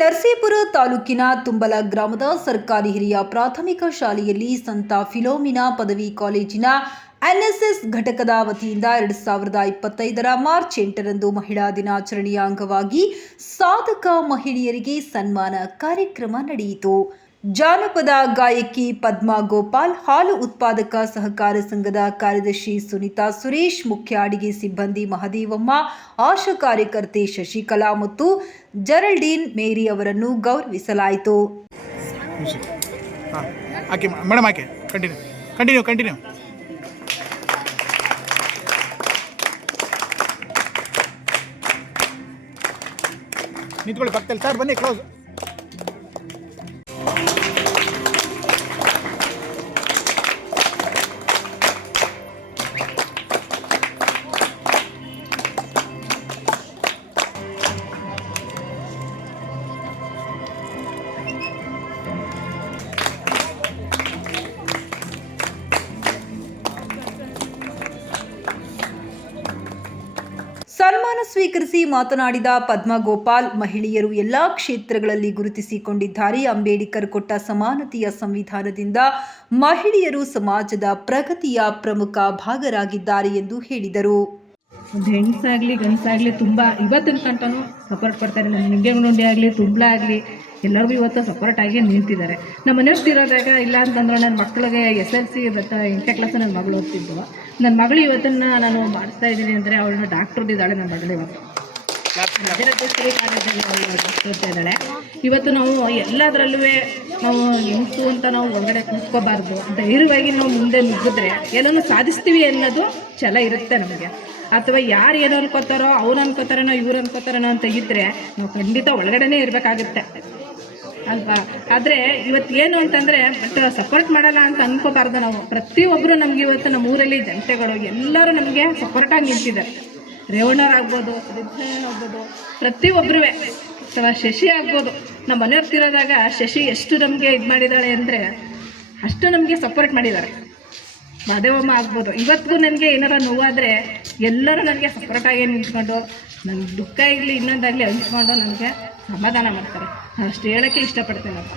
ನರಸೀಪುರ ತಾಲೂಕಿನ ತುಂಬಲ ಗ್ರಾಮದ ಸರ್ಕಾರಿ ಹಿರಿಯ ಪ್ರಾಥಮಿಕ ಶಾಲೆಯಲ್ಲಿ ಸಂತ ಫಿಲೋಮಿನಾ ಪದವಿ ಕಾಲೇಜಿನ ಎನ್ಎಸ್ಎಸ್ ಘಟಕದ ವತಿಯಿಂದ ಎರಡು ಸಾವಿರದ ಇಪ್ಪತ್ತೈದರ ಮಾರ್ಚ್ ಎಂಟರಂದು ಮಹಿಳಾ ದಿನಾಚರಣೆಯ ಅಂಗವಾಗಿ ಸಾಧಕ ಮಹಿಳೆಯರಿಗೆ ಸನ್ಮಾನ ಕಾರ್ಯಕ್ರಮ ನಡೆಯಿತು. ಜಾನಪದ ಗಾಯಕಿ ಪದ್ಮಾ ಗೋಪಾಲ್, ಹಾಲು ಉತ್ಪಾದಕ ಸಹಕಾರ ಸಂಘದ ಕಾರ್ಯದರ್ಶಿ ಸುನಿತಾ ಸುರೇಶ್, ಮುಖ್ಯ ಅಡಿಗೆ ಸಿಬ್ಬಂದಿ ಮಹದೇವಮ್ಮ, ಆಶಾ ಕಾರ್ಯಕರ್ತೆ ಶಶಿಕಲಾ ಮತ್ತು ಜರಲ್ಡೀನ್ ಮೇರಿ ಅವರನ್ನು ಗೌರವಿಸಲಾಯಿತು. ನಿಂತ್ಕೊಳ್ಳಿ ಪಕ್ಕದಲ್ಲಿ, ಸರ್, ಬನ್ನಿ ಕ್ಲೋಸ್ ಸನ್ಮಾನ ಸ್ವೀಕರಿಸಿ ಮಾತನಾಡಿದ ಪದ್ಮಗೋಪಾಲ್, ಮಹಿಳೆಯರು ಎಲ್ಲಾ ಕ್ಷೇತ್ರಗಳಲ್ಲಿ ಗುರುತಿಸಿಕೊಂಡಿದ್ದಾರೆ. ಅಂಬೇಡ್ಕರ್ ಕೊಟ್ಟ ಸಮಾನತೆಯ ಸಂವಿಧಾನದಿಂದ ಮಹಿಳೆಯರು ಸಮಾಜದ ಪ್ರಗತಿಯ ಪ್ರಮುಖ ಭಾಗರಾಗಿದ್ದಾರೆ ಎಂದು ಹೇಳಿದರು. ಒಂದು ಹೆಣ್ಸಾಗಲಿ ಗಂಡಸಾಗಲಿ ತುಂಬ, ಇವತ್ತಿನ ಸಪೋರ್ಟ್ ಕೊಡ್ತಾರೆ. ನಮ್ಮ ನಿಂಗೆ ಆಗಲಿ, ತುಂಬಳ ಆಗಲಿ ಎಲ್ಲರಿಗೂ ಇವತ್ತು ಸಪೋರ್ಟ್ ಆಗಿ ನಿಂತಿದ್ದಾರೆ. ನಮ್ಮ ಮನೆಯವ್ರು ಇರೋದಾಗ ಇಲ್ಲ ಅಂತಂದ್ರೆ ನನ್ನ ಮಕ್ಕಳಿಗೆ ಎಸ್ ಎಲ್ ಸಿ ಬರ್ತಾ ಎಂಟನೇ ಕ್ಲಾಸ್ ನನ್ನ ಮಗಳು ಓದ್ತಿದ್ದು ನನ್ನ ಮಗಳು ಇವತ್ತನ್ನು ನಾನು ಮಾಡಿಸ್ತಾ ಇದ್ದೀನಿ ಅಂದರೆ ಅವಳನ್ನ ಡಾಕ್ಟ್ರದಿದ್ದಾಳೆ ನನ್ನ ಮಗಳು ಇವತ್ತು. ರಾಜರಾಜೇಶ್ವರಿ ಕಾಲೇಜಲ್ಲಿ ಅವಳು ಇದ್ದಾಳೆ ಇವತ್ತು ನಾವು ಎಲ್ಲದರಲ್ಲೂ ನಾವು ಹೆಂಗು ಅಂತ ನಾವು ಒಳಗಡೆ ಕೂತ್ಕೋಬಾರ್ದು ಧೈರ್ಯವಾಗಿ ನಾವು ಮುಂದೆ ನುಗ್ಗಿದ್ರೆ ಏನನ್ನು ಸಾಧಿಸ್ತೀವಿ ಅನ್ನೋದು ಛಲ ಇರುತ್ತೆ ನಮಗೆ. ಅಥವಾ ಯಾರು ಏನು ಅನ್ಕೋತಾರೋ ಅವ್ರು ಅನ್ಕೋತಾರನೋ ಇವ್ರು ಅನ್ಕೋತಾರನೋ ಅಂತ ಇದ್ದರೆ ನಾವು ಖಂಡಿತ ಒಳಗಡೆನೇ ಇರಬೇಕಾಗುತ್ತೆ. ಅಲ್ವಾ? ಆದರೆ ಇವತ್ತು ಏನು ಅಂತಂದರೆ ಬಟ್ ಸಪೋರ್ಟ್ ಮಾಡಲ್ಲ ಅಂತ ಅಂದ್ಕೋಬಾರ್ದು ನಾವು. ಪ್ರತಿಯೊಬ್ಬರು ನಮ್ಗೆ ಇವತ್ತು ನಮ್ಮ ಊರಲ್ಲಿ ಜನತೆಗಳು, ಎಲ್ಲರೂ ನಮಗೆ ಸಪೋರ್ಟಾಗಿ ನಿಂತಿದ್ದಾರೆ. ರಿಜ್ಜನ್ ಆಗ್ಬೋದು ಪ್ರತಿಯೊಬ್ಬರೂ ಅಥವಾ ಶಶಿ ಆಗ್ಬೋದು. ನಮ್ಮ ಮನೆಯವ್ರು ತಿರೋದಾಗ ಶಶಿ ಎಷ್ಟು ನಮಗೆ ಇದು ಮಾಡಿದ್ದಾಳೆ ಅಂದರೆ, ಅಷ್ಟು ನಮಗೆ ಸಪೋರ್ಟ್ ಮಾಡಿದ್ದಾರೆ. ಮಾದೇವಮ್ಮ ಆಗ್ಬೋದು. ಇವತ್ತಿಗೂ ನನಗೆ ಏನಾರ ನೋವಾದರೆ ಎಲ್ಲರೂ ನನಗೆ ಸಪೋರ್ಟಾಗಿ ನಿಂತ್ಕೊಂಡು ನನ್ನ ದುಃಖ ಇರಲಿ ಇನ್ನೊಂದಾಗಲಿ ಹಂಚ್ಕೊಂಡು ನನಗೆ ಸಮಾಧಾನ ಮಾಡ್ತಾರೆ. ನಾನು ಅಷ್ಟು ಹೇಳೋಕ್ಕೆ ಇಷ್ಟಪಡ್ತೇನಪ್ಪ